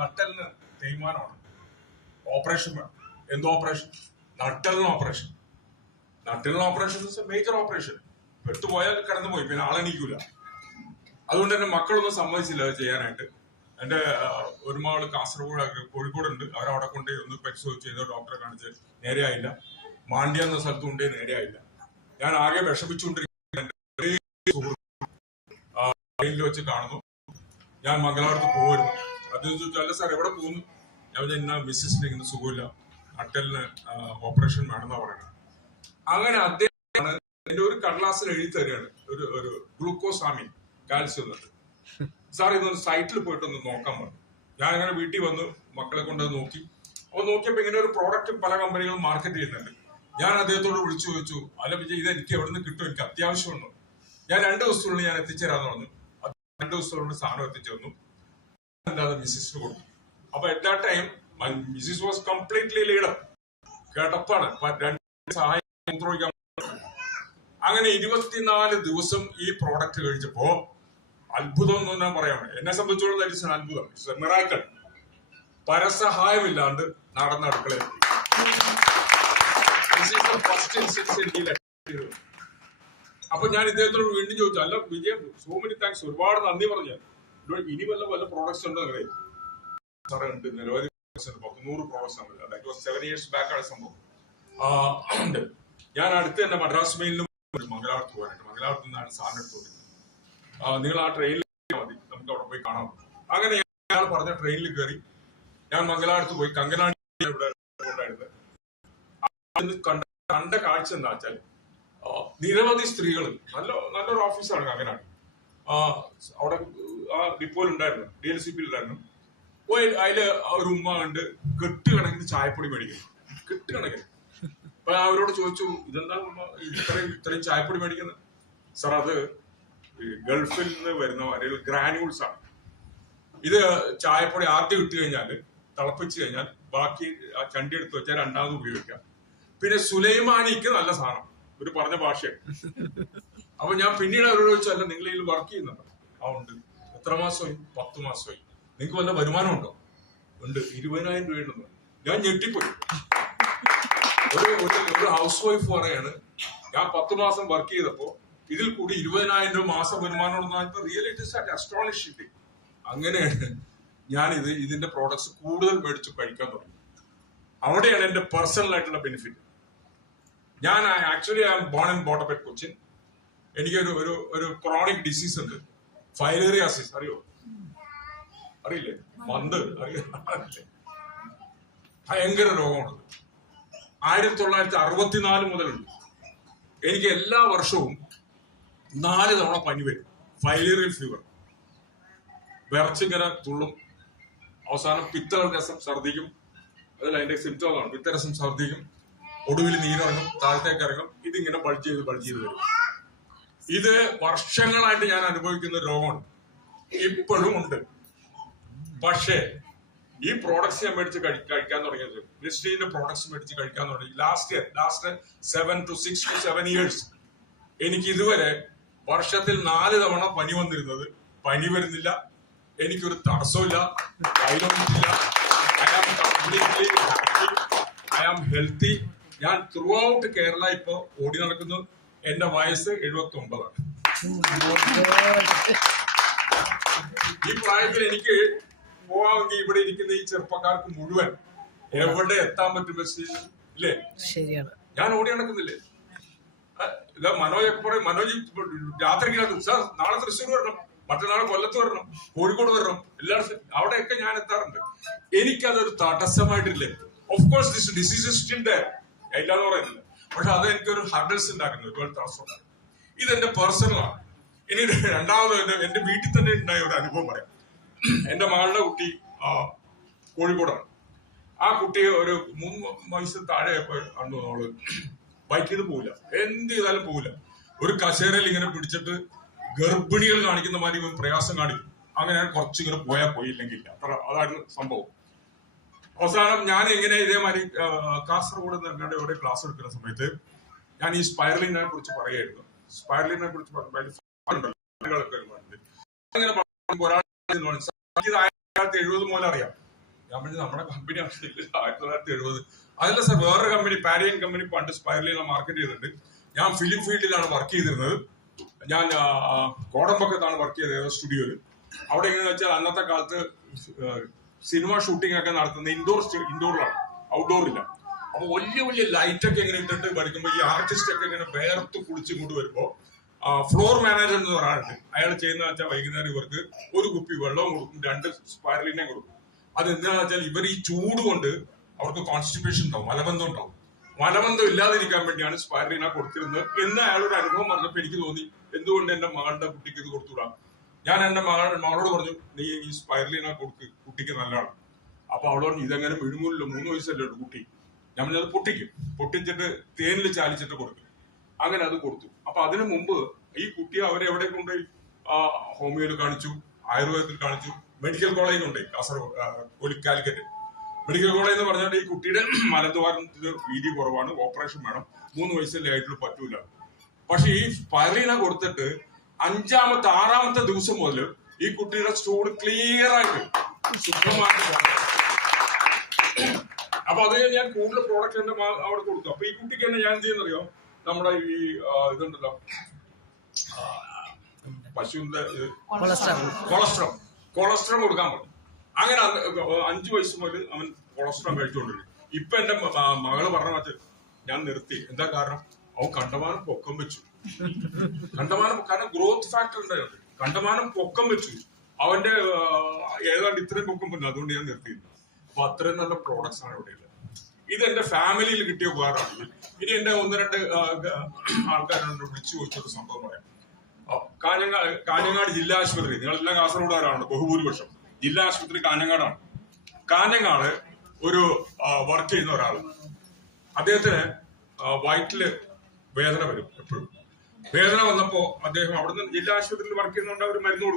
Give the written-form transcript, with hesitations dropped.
നട്ടലിന് തേയ്മാനമാണ്, operation വേണം. എന്ത് operation? നട്ടലിന് ഓപ്പറേഷൻ. നട്ടലിന് ഓപ്പറേഷൻ മേജർ ഓപ്പറേഷൻ. പെട്ടുപോയാൽ കിടന്നുപോയി, പിന്നെ ആളെണീക്കൂല. അതുകൊണ്ട് തന്നെ മക്കളൊന്നും സമ്മതിച്ചില്ല അത് ചെയ്യാനായിട്ട്. എന്റെ ഒരു മകള് കോഴിക്കോടുണ്ട്, അവരവിടെ കൊണ്ടുപോയി ഒന്ന് പരിശോധിച്ച് ചെയ്ത ഡോക്ടറെ കാണിച്ച് നേരെയായില്ല. മാണ്ഡ്യ എന്ന സ്ഥലത്ത് കൊണ്ടേ നേരെയായില്ല. ഞാൻ ആകെ വിഷമിച്ചുകൊണ്ടിരിക്കുന്ന വെച്ച് കാണുന്നു. ഞാൻ മംഗലാപുരത്ത് പോകുമായിരുന്നു. അദ്ദേഹം ചോദിച്ചു, അല്ല സാർ എവിടെ പോകുന്നു? ഞാൻ ഇന്ന മിസ്സിസിന് ഇങ്ങനെ സുഖമില്ല, നട്ടലിന് ഓപ്പറേഷൻ വേണമെന്നാ പറയുന്നത്. അങ്ങനെ അദ്ദേഹം എന്റെ ഒരു കടലാസിൽ എഴുതി തരികയാണ്, ഒരു ഗ്ലൂക്കോസാമിൻ കാൽസ്യം എന്നുണ്ട്. സാർ ഇതൊന്ന് സൈറ്റിൽ പോയിട്ടൊന്ന് നോക്കാൻ പറഞ്ഞു. ഞാൻ അങ്ങനെ വീട്ടിൽ വന്ന് മക്കളെ കൊണ്ട് നോക്കി. അപ്പൊ നോക്കിയപ്പോ ഇങ്ങനെ ഒരു പ്രോഡക്റ്റ് പല കമ്പനികളും മാർക്കറ്റ് ചെയ്യുന്നുണ്ട്. ഞാൻ അദ്ദേഹത്തോട് വിളിച്ചു ചോദിച്ചു, അല്ല വിജയ്, ഇത് എനിക്ക് എവിടെ നിന്ന് കിട്ടും, എനിക്ക് അത്യാവശ്യമുണ്ടോ? ഞാൻ 2 ദിവസത്തിനുള്ളിൽ ഞാൻ എത്തിച്ചേരാന്ന് പറഞ്ഞു. 2 ദിവസത്തിനുള്ളിൽ സാധനം എത്തിച്ചു തന്നു. എന്താ മിസ്സിസിന് കൊടുത്തു. അപ്പൊ at that time missus was completely leader, കിടപ്പാണ്. സഹായം. അങ്ങനെ 24 ദിവസം ഈ പ്രോഡക്റ്റ് കഴിച്ചപ്പോ അത്ഭുതം എന്ന് ഞാൻ പറയാം. എന്നെ സംബന്ധിച്ചോളം അത്ഭുതം, മിറാക്കിൾ. പരസഹായമില്ലാണ്ട് നടന്ന അടുക്കളയിൽ. അപ്പൊ ഞാൻ ഇദ്ദേഹത്തോട് വീണ്ടും ചോദിച്ചു, അല്ല വിജയ്, സോ മെനി താങ്ക്സ്, ഒരുപാട് നന്ദി പറഞ്ഞു. ഇനി വല്ല പ്രോഡക്ട്സ് ഉണ്ടോ നിങ്ങളെ? സാറേ ഉണ്ട്, നിരവധി 100 പ്രോഡക്ട്സ് ആണ്. 7 years ബാക്കാണ് സംഭവം. ഞാൻ അടുത്ത് തന്നെ മദ്രാസ് മെയിലിനും മംഗലാപുരത്ത് പോകാനായിട്ട്, മംഗലാപുരത്ത് നിന്നാണ് സാധനം എടുത്തുകൊണ്ടിരുന്നത്. നിങ്ങൾ ആ ട്രെയിനിൽ മതി, നമുക്ക് അവിടെ പോയി കാണാം. അങ്ങനെ ഞാൻ പറഞ്ഞ ട്രെയിനിൽ കയറി ഞാൻ മംഗലാപുരത്ത് പോയി. കങ്കനാടി ഇവിടെ ഉണ്ടായിരുന്നത്. കണ്ട കാഴ്ച എന്താ വെച്ചാൽ, നിരവധി സ്ത്രീകൾ, നല്ലൊരു ഓഫീസാണ് കങ്കനാടി. അവിടെ ആ ഡിപ്പോയിൽ ഉണ്ടായിരുന്നു, DLCP ഉണ്ടായിരുന്നു. പോയി അതില് ഒരു ഉമ്മ കണ്ട് കെട്ടുകണക്കിന് ചായപ്പൊടി മേടിക്കുന്നു, കെട്ടുകണക്കിന്. അപ്പൊ അവരോട് ചോദിച്ചു, ഇതെന്താ ഇത്രയും ചായപ്പൊടി മേടിക്കുന്നത്? സാർ, അത് ഗൾഫിൽ നിന്ന് വരുന്ന ഗ്രാനുൾസ് ആണ്. ഇത് ചായപ്പൊടി ആദ്യം ഇട്ട് കഴിഞ്ഞാൽ, തിളപ്പിച്ച് കഴിഞ്ഞാൽ ബാക്കി ആ ചണ്ടി എടുത്ത് വെച്ചാൽ രണ്ടാമത് ഉപയോഗിക്കാം. പിന്നെ സുലൈമാനിക്ക് നല്ല സാധനം, ഒരു പറഞ്ഞ ഭാഷയാണ്. അപ്പൊ ഞാൻ പിന്നീട് അവരോട് ചോദിച്ചല്ല, നിങ്ങൾ ഇതിൽ വർക്ക് ചെയ്യുന്നുണ്ടോ? ആ ഉണ്ട്. എത്ര മാസമായി? 10 മാസമായി. നിങ്ങൾക്ക് വല്ല വരുമാനം ഉണ്ടോ? ഉണ്ട്. 20,000 രൂപയുണ്ടെന്ന്. ഞാൻ ഞെട്ടിപ്പോയി. ഒരു ഹൗസ് വൈഫ് പറയാണ്, ഞാൻ 10 മാസം വർക്ക് ചെയ്തപ്പോ ഇതിൽ കൂടി 20,000 രൂപ മാസം വരുമാനം ഉണ്ടെന്ന്. Reality astonishing. അങ്ങനെയാണ് ഞാൻ ഇതിന്റെ പ്രോഡക്ട്സ് കൂടുതൽ മേടിച്ച് കഴിക്കാൻ തുടങ്ങി. അവിടെയാണ് എന്റെ പേഴ്സണൽ ആയിട്ടുള്ള ബെനിഫിറ്റ്. ഞാൻ actually I am born and brought up at Cochin. എനിക്ക് ഒരു ക്രോണിക് ഡിസീസ് ഉണ്ട്, ഫൈലേറിയാസിസ്. അറിയില്ലേ? മന്ത് അറിയില്ലേ? ഭയങ്കര രോഗമാണത്. 1964 മുതലുണ്ട്. എനിക്ക് എല്ലാ വർഷവും 4 തവണ പനി വരും, ഫൈലേറിയൽ ഫീവർ. വിറച്ചിങ്ങനെ തുള്ളും. അവസാനം പിത്തരസം ഛർദിക്കും. അതിന്റെ സിംറ്റമാണ്. പിത്തരസം ഛർദിക്കും, ഒടുവിൽ നീരിറങ്ങും, താഴത്തേക്ക് ഇറങ്ങും. ഇതിങ്ങനെ ബൾജ് ചെയ്ത് വരും. ഇത് വർഷങ്ങളായിട്ട് ഞാൻ അനുഭവിക്കുന്ന രോഗമാണ്, ഇപ്പോഴും ഉണ്ട്. പക്ഷേ ഈ പ്രോഡക്ട്സ് ഞാൻ മേടിച്ച് കഴിക്കാൻ തുടങ്ങിയത്, ലിസ്റ്റീന്റെ പ്രോഡക്ട്സ് മേടിച്ച് കഴിക്കാൻ തുടങ്ങി ലാസ്റ്റ് 6 to 7 years. എനിക്ക് ഇതുവരെ വർഷത്തിൽ 4 തവണ പനി വന്നിരുന്നത്, പനി വരുന്നില്ല. എനിക്കൊരു തടസ്സമില്ല, വൈറസില്ല. I am completely happy, I am healthy. ഞാൻ ത്രൂ ഔട്ട് കേരള ഇപ്പോ ഓടി നടക്കുന്നു. എന്റെ വയസ്സ് 79ആണ്. ഈ പ്രായത്തിൽ എനിക്ക് പോവാമെങ്കിൽ ഇവിടെ ഇരിക്കുന്ന ഈ ചെറുപ്പക്കാർക്ക് മുഴുവൻ എവിടെ എത്താൻ പറ്റും ബസ് ഇല്ലേ? ശരിയാണ്. ഞാൻ ഓടി നടക്കുന്നില്ലേ? മനോജൊക്കെ പറയും, മനോജ് രാത്രിക്ക് സാർ നാളെ തൃശ്ശൂർ വരണം, മറ്റന്നാൾ കൊല്ലത്ത് വരണം, കോഴിക്കോട് വരണം, എല്ലായിടത്തും അവിടെയൊക്കെ ഞാൻ എത്താറുണ്ട്. എനിക്കതൊരു തടസ്സമായിട്ടില്ലേ. Of course this disease is still there, ഇല്ലാന്ന് പറയുന്നില്ല. പക്ഷെ അത് എനിക്കൊരു ഹർഡൽസ് ഉണ്ടാക്കുന്നത്, ഒരുപാട് തടസ്സം ഉണ്ടാകും. ഇതെന്റെ പേഴ്സണലാണ്. ഇനി രണ്ടാമത് എന്റെ വീട്ടിൽ തന്നെ ഉണ്ടായ ഒരു അനുഭവം പറയാം. എന്റെ മകളുടെ കുട്ടി കോഴിക്കോടാണ്. ആ കുട്ടിയെ ഒരു 3 വയസ്സ് താഴെയപ്പോ അന്ന് നമ്മള് ബൈക്ക് ചെയ്ത് പോവില്ല, എന്ത് ചെയ്താലും പോവില്ല. ഒരു കസേരയിൽ ഇങ്ങനെ പിടിച്ചിട്ട് ഗർഭിണികൾ കാണിക്കുന്ന മാതിരി പ്രയാസം കാണിക്കും. അങ്ങനെ കുറച്ചിങ്ങനെ പോയില്ലെങ്കിൽ അതായിരുന്നു സംഭവം. അവസാനം ഞാൻ എങ്ങനെ ഇതേമാതിരി കാസർഗോഡ് നിങ്ങളുടെ ഇവിടെ ക്ലാസ് എടുക്കുന്ന സമയത്ത് ഞാൻ ഈ സ്പൈറലിനെ കുറിച്ച് പറയായിരുന്നു. സ്പൈറലിനെ കുറിച്ച് അങ്ങനെ 1970 മുതൽ അറിയാം. ഞാൻ പറഞ്ഞു നമ്മുടെ കമ്പനി ആവശ്യമില്ല, 1970. അതല്ല സാർ, വേറൊരു കമ്പനി, പാരിയൻ കമ്പനി പണ്ട് സ്പൈറലിനെ മാർക്കറ്റ് ചെയ്തിട്ടുണ്ട്. ഞാൻ ഫിലിം ഫീൽഡിലാണ് വർക്ക് ചെയ്തിരുന്നത്. ഞാൻ കോടമ്പക്കത്താണ് വർക്ക് ചെയ്തത്, സ്റ്റുഡിയോയിൽ. അവിടെ എങ്ങനെയാണെന്ന് വെച്ചാൽ അന്നത്തെ കാലത്ത് സിനിമ ഷൂട്ടിംഗ് ഒക്കെ നടത്തുന്ന ഇൻഡോറിലാണ്, ഔട്ട്ഡോറില്ല. അപ്പൊ വലിയ വലിയ ലൈറ്റ് ഒക്കെ ഇങ്ങനെ ഇട്ടിട്ട് പഠിക്കുമ്പോൾ ഈ ആർട്ടിസ്റ്റ് ഒക്കെ ഇങ്ങനെ വേർത്ത് കുളിച്ചിങ്ങോട്ട് വരുമ്പോ ഫ്ലോർ മാനേജർ എന്ന് പറയാറുണ്ട്. അയാൾ ചെയ്യുന്ന വെച്ചാൽ വൈകുന്നേരം ഇവർക്ക് ഒരു കുപ്പി വെള്ളവും കൊടുക്കും, 2 സ്പൈറലിനെ കൊടുക്കും. അത് എന്താണെന്ന് വെച്ചാൽ ഇവർ ഈ ചൂട് കൊണ്ട് അവർക്ക് കോൺസ്റ്റിപ്പേഷൻ ഉണ്ടാവും, മലബന്ധം ഉണ്ടാവും. മലബന്ധം ഇല്ലാതിരിക്കാൻ വേണ്ടിയാണ് സ്പൈറലിന കൊടുത്തിരുന്നത് എന്ന് അയാളൊരു അനുഭവം പറഞ്ഞപ്പോൾ എനിക്ക് തോന്നി, എന്തുകൊണ്ട് എന്റെ മകളുടെ കുട്ടിക്ക് ഇത് കൊടുത്തുകൂടാ. ഞാൻ എന്റെ മകളോട് പറഞ്ഞു, നീ ഈ സ്പൈറലിന കൊടുക്ക്, കുട്ടിക്ക് നല്ലതാണ്. അപ്പൊ അവളോട് ഇതെങ്ങനെ വിഴുങ്ങൂല്ലോ, 3 വയസ്സല്ലേ ഉള്ളൂ കുട്ടി. ഞാൻ പറഞ്ഞത് പൊട്ടിച്ചിട്ട് തേനിൽ ചാലിച്ചിട്ട് കൊടുക്കും. അങ്ങനെ അത് കൊടുത്തു. അപ്പൊ അതിനു മുമ്പ് ഈ കുട്ടിയെ അവരെ എവിടെ കൊണ്ടുപോയി, ഹോമിയോയിൽ കാണിച്ചു, ആയുർവേദത്തിൽ കാണിച്ചു, മെഡിക്കൽ കോളേജിൽ കൊണ്ടുപോയി, കാസർഗോഡ് കാലിക്കറ്റ് മെഡിക്കൽ കോളേജ് എന്ന് പറഞ്ഞാൽ ഈ കുട്ടിയുടെ മലദ്വാരത്തിന് വീതി കുറവാണ്, ഓപ്പറേഷൻ വേണം, 3 വയസ്സല്ലേ ആയിട്ടുള്ള, പറ്റൂല. പക്ഷെ ഈ സ്പൈറലിന കൊടുത്തിട്ട് 5ാമത്തെ 6ാമത്തെ ദിവസം മുതൽ ഈ കുട്ടിയുടെ സ്റ്റൂൾ ക്ലിയർ ആയിട്ട് ശുദ്ധമായിട്ട്. അപ്പൊ അത് ഞാൻ കൂടുതൽ പ്രോഡക്റ്റ് എന്റെ അവിടെ കൊടുത്തു. അപ്പൊ ഈ കുട്ടിക്ക് തന്നെ ഞാൻ എന്ത് ചെയ്യുന്നറിയോ, നമ്മുടെ ഈ ഇതുണ്ടല്ലോ പശുവിന്റെ കൊളസ്ട്രോൾ കൊടുക്കാൻ പറ്റും. അങ്ങനെ 5 വയസ്സ് മുതൽ അവൻ കൊളസ്ട്രോൾ കഴിച്ചുകൊണ്ടിരിക്കും. ഇപ്പൊ എന്റെ മകള് പറഞ്ഞ വെച്ച് ഞാൻ നിർത്തി. എന്താ കാരണം? അവൻ കണ്ടമാനം പൊക്കം വെച്ചു. കാരണം ഗ്രോത്ത് ഫാക്ടർ ഉണ്ടായിരുന്നു. കണ്ടമാനം പൊക്കം വെച്ചു. അവന്റെ ഏതാണ്ട് ഇത്രയും പൊക്കം പറ്റും. അതുകൊണ്ട് ഞാൻ നിർത്തിയിരുന്നു. അപ്പൊ അത്രയും നല്ല പ്രോഡക്ട്സ് ആണ് ഇവിടെ ഉള്ളത്. ഇത് എന്റെ ഫാമിലിയിൽ കിട്ടിയ ഉപകാരമാണ്. ഇനി എന്റെ 1-2 ആൾക്കാരോട് വിളിച്ചു ചോദിച്ചൊരു സംഭവം പറയാം. കാഞ്ഞങ്ങാട് ജില്ലാ ആശുപത്രി, നിങ്ങളെല്ലാം കാസർഗോഡുകാരാണ് ബഹുഭൂരിപക്ഷം. ജില്ലാ ആശുപത്രി കാഞ്ഞങ്ങാടാണ്. കാഞ്ഞങ്ങാട് ഒരു വർക്ക് ചെയ്യുന്ന ഒരാൾ, അദ്ദേഹത്തിന് വയറ്റില് വേദന വരും എപ്പോഴും. വേദന വന്നപ്പോ അദ്ദേഹം അവിടുന്ന് ജില്ലാ ആശുപത്രിയിൽ വർക്ക് ചെയ്യുന്നുണ്ട്, അവർ മരുന്ന് കൊടുക്കും.